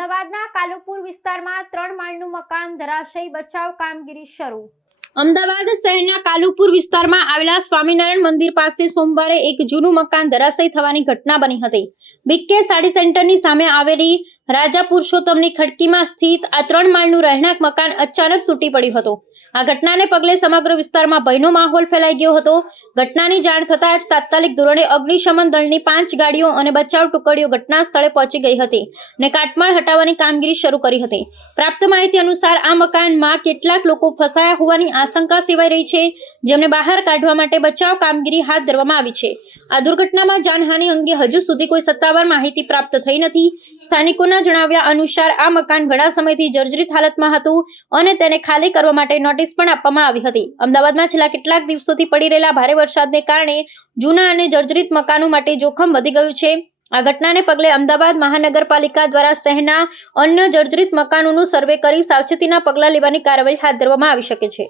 કાલુપુર વિસ્તારમાં ત્રણ માળનું મકાન ધરાશયી બચાવ કામગીરી શરૂ. અમદાવાદ શહેરના કાલુપુર વિસ્તારમાં આવેલા સ્વામિનારાયણ મંદિર પાસે સોમવારે એક જૂનું મકાન ધરાશયી થવાની ઘટના બની હતી. બીકે સાડી સેન્ટરની સામે આવેલી રાજા પુરુષોત્તમની ખડકીમાં સ્થિત આ ત્રણ માળનું રહેણાંક મકાન અચાનક તૂટી પડ્યું હતું. આ ઘટનાને પગલે સમગ્ર વિસ્તારમાં ભયનો માહોલ ફેલાઈ ગયો હતો. ઘટનાની જાણ થતાં જ તાત્કાલિક ધોરણે અગ્નિશમન દળની પાંચ ગાડીઓ અને બચાવ ટુકડીઓ ઘટના સ્થળે પહોંચી ગઈ હતી અને કાટમાળ હટાવવાની કામગીરી શરૂ કરી હતી. પ્રાપ્ત માહિતી અનુસાર આ મકાનમાં કેટલાક લોકો ફસાયા હોવાની આશંકા સેવાઈ રહી છે, જેમને બહાર કાઢવા માટે બચાવ કામગીરી હાથ ધરવામાં આવી છે. આ દુર્ઘટનામાં જાનહાનિ અંગે હજુ સુધી કોઈ સત્તાવાર માહિતી પ્રાપ્ત થઈ નથી. સ્થાનિકોના જણાવ્યા અનુસાર આ મકાન ઘણા સમયથી જર્જરિત હાલતમાં હતું અને તેને ખાલી કરવા માટે નોટિસ પણ આપવામાં આવી હતી. અમદાવાદમાં છેલ્લા કેટલાક દિવસોથી પડી રહેલા ભારે વરસાદને કારણે જૂના અને જર્જરિત મકાનો માટે જોખમ વધી ગયું છે. આ ઘટનાને પગલે અમદાવાદ મહાનગરપાલિકા દ્વારા શહેરના અન્ય જર્જરિત મકાનોનું સર્વે કરી સાવચેતીના પગલાં લેવાની કાર્યવાહી હાથ ધરવામાં આવી શકે છે.